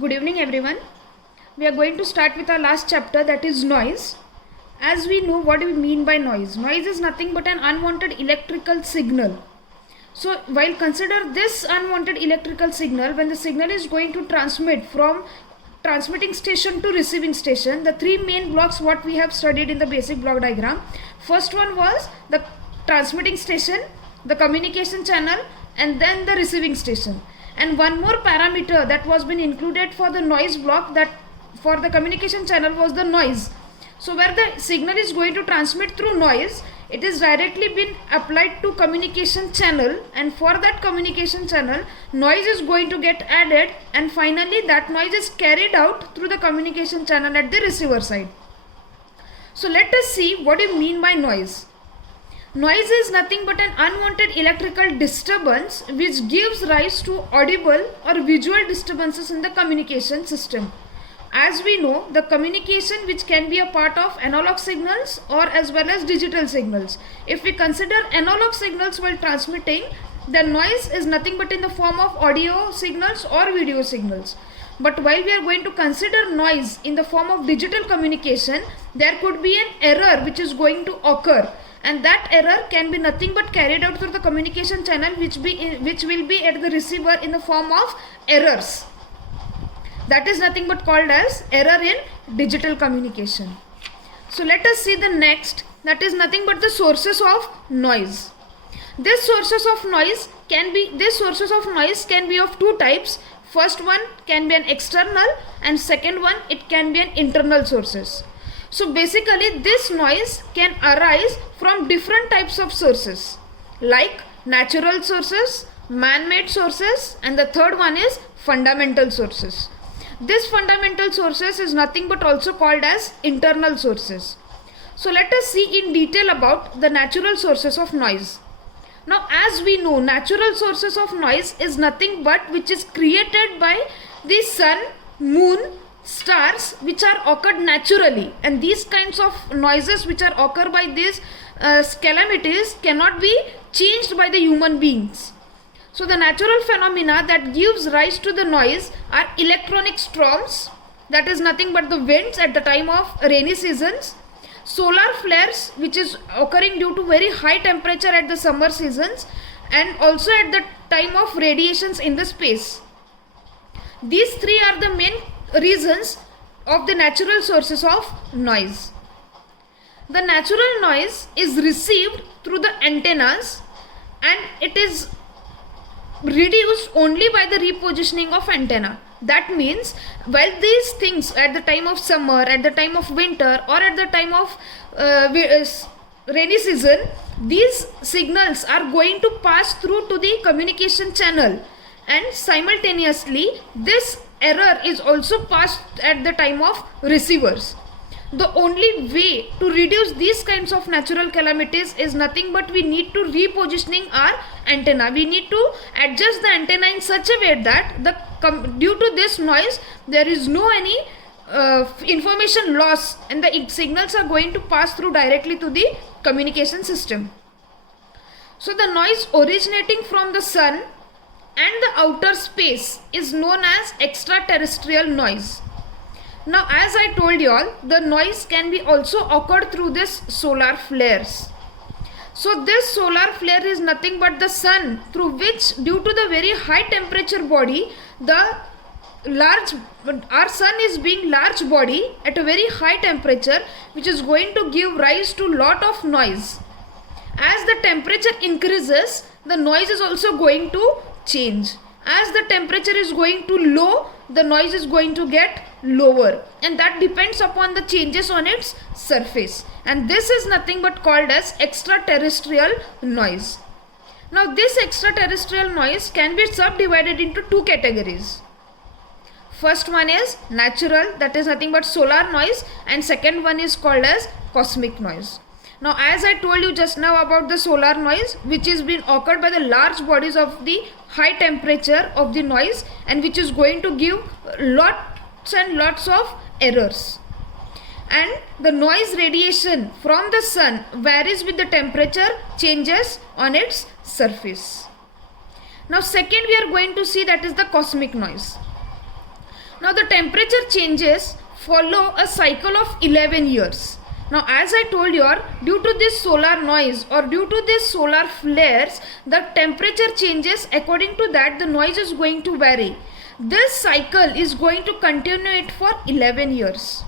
Good evening everyone. We are going to start with our last chapter, that is noise. As we know, what do we mean by noise? Noise is nothing but an unwanted electrical signal. So while consider this unwanted electrical signal, when the signal is going to transmit from transmitting station to receiving station, the three main blocks what we have studied in the basic block diagram. First one was the transmitting station, the communication channel, and then the receiving station. And one more parameter that was been included for the noise block, that for the communication channel, was the noise. So where the signal is going to transmit through noise, it is directly been applied to communication channel, and for that communication channel noise is going to get added, and finally that noise is carried out through the communication channel at the receiver side. So let us see what do you mean by noise. Noise is nothing but an unwanted electrical disturbance which gives rise to audible or visual disturbances in the communication system. As we know, the communication which can be a part of analog signals or as well as digital signals. If we consider analog signals while transmitting, the noise is nothing but in the form of audio signals or video signals. But while we are going to consider noise in the form of digital communication, there could be an error which is going to occur. And that error can be nothing but carried out through the communication channel which will be at the receiver in the form of errors. That is nothing but called as error in digital communication. So let us see the next, that is nothing but the sources of noise. These sources of noise can be of two types. First one can be an external, and second one it can be an internal sources. So basically this noise can arise from different types of sources like natural sources, man-made sources, and the third one is fundamental sources. This fundamental sources is nothing but also called as internal sources. So let us see in detail about the natural sources of noise. Now as we know, natural sources of noise is nothing but which is created by the sun, moon, stars which are occurred naturally, and these kinds of noises which are occur by these calamities cannot be changed by the human beings. So the natural phenomena that gives rise to the noise are electronic storms, that is nothing but the winds at the time of rainy seasons, solar flares which is occurring due to very high temperature at the summer seasons, and also at the time of radiations in the space. These three are the main reasons of the natural sources of noise. The natural noise is received through the antennas, and it is reduced only by the repositioning of antenna. That means while these things at the time of summer, at the time of winter, or at the time of rainy season, these signals are going to pass through to the communication channel, and simultaneously this error is also passed at the time of receivers. The only way to reduce these kinds of natural calamities is nothing but we need to repositioning our antenna. We need to adjust the antenna in such a way that due to this noise there is no any information loss, and the signals are going to pass through directly to the communication system. So the noise originating from the sun and the outer space is known as extraterrestrial noise. Now as I told you all, the noise can be also occurred through this solar flares. So this solar flare is nothing but the sun, through which due to the very high temperature body, our sun is being large body at a very high temperature, which is going to give rise to lot of noise. As the temperature increases, the noise is also going to change. As the temperature is going to low, the noise is going to get lower, and that depends upon the changes on its surface, and this is nothing but called as extraterrestrial noise. Now this extraterrestrial noise can be subdivided into two categories. First one is natural, that is nothing but solar noise, and second one is called as cosmic noise. Now as I told you just now about the solar noise, which is been occurred by the large bodies of the high temperature of the noise, and which is going to give lots and lots of errors. And the noise radiation from the sun varies with the temperature changes on its surface. Now second we are going to see, that is the cosmic noise. Now the temperature changes follow a cycle of 11 years. Now as I told you, due to this solar noise or due to this solar flares, the temperature changes, according to that the noise is going to vary. This cycle is going to continue it for 11 years.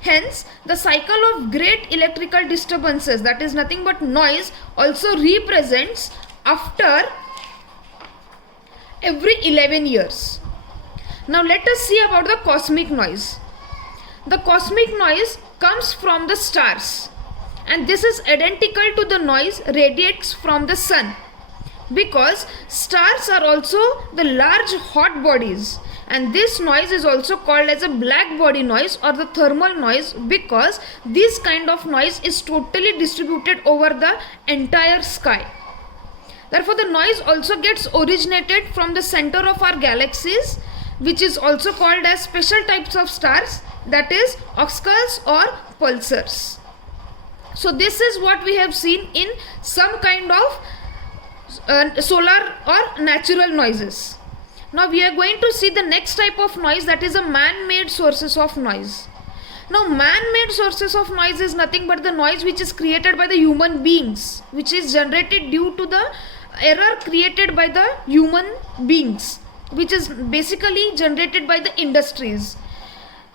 Hence, the cycle of great electrical disturbances, that is nothing but noise, also represents after every 11 years. Now let us see about the cosmic noise. The cosmic noise comes from the stars, and this is identical to the noise radiates from the sun, because stars are also the large hot bodies, and this noise is also called as a black body noise or the thermal noise, because this kind of noise is totally distributed over the entire sky. Therefore the noise also gets originated from the center of our galaxies, which is also called as special types of stars, that is oxcars or pulsars. So this is what we have seen in some kind of solar or natural noises. Now we are going to see the next type of noise, that is a man-made sources of noise. Now man-made sources of noise is nothing but the noise which is created by the human beings, which is generated due to the error created by the human beings, which is basically generated by the industries.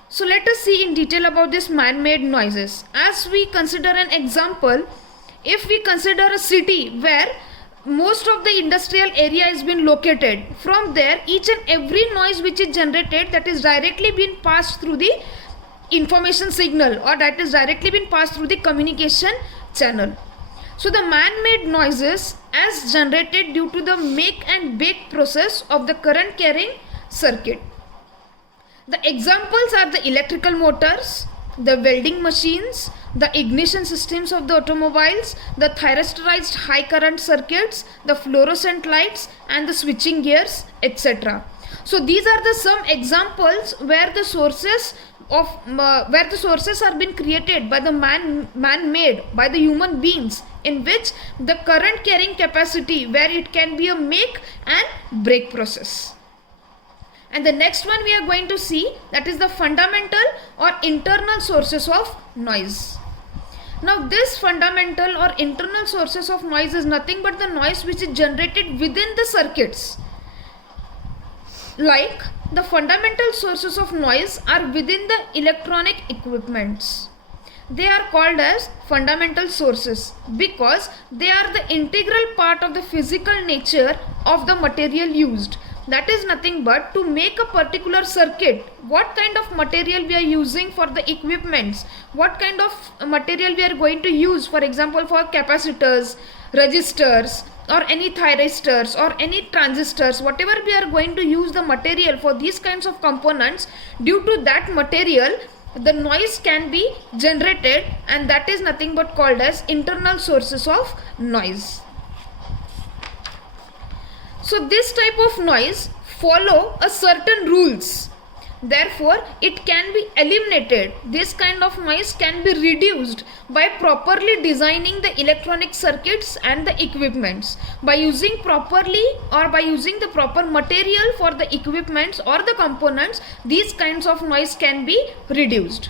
So let us see in detail about this man-made noises. As we consider an example, if we consider a city where most of the industrial area has been located, from there each and every noise which is generated, that is directly been passed through the information signal, or that is directly been passed through the communication channel. So the man-made noises as generated due to the make and bake process of the current carrying circuit. The examples are the electrical motors, the welding machines, the ignition systems of the automobiles, the thyristorized high current circuits, the fluorescent lights, and the switching gears, etc. So these are the some examples where the sources are being created by the man-made by the human beings, in which the current carrying capacity where it can be a make and break process. And the next one we are going to see, that is the fundamental or internal sources of noise. Now this fundamental or internal sources of noise is nothing but the noise which is generated within the circuits. Like the fundamental sources of noise are within the electronic equipments. They are called as fundamental sources because they are the integral part of the physical nature of the material used. That is nothing but to make a particular circuit, what kind of material we are using for the equipments, what kind of material we are going to use, for example for capacitors, resistors, or any thyristors or any transistors, whatever we are going to use the material for these kinds of components, due to that material the noise can be generated, and that is nothing but called as internal sources of noise. So this type of noise follow a certain rules, therefore it can be eliminated. This kind of noise can be reduced by properly designing the electronic circuits and the equipments. By using properly or by using the proper material for the equipments or the components, these kinds of noise can be reduced.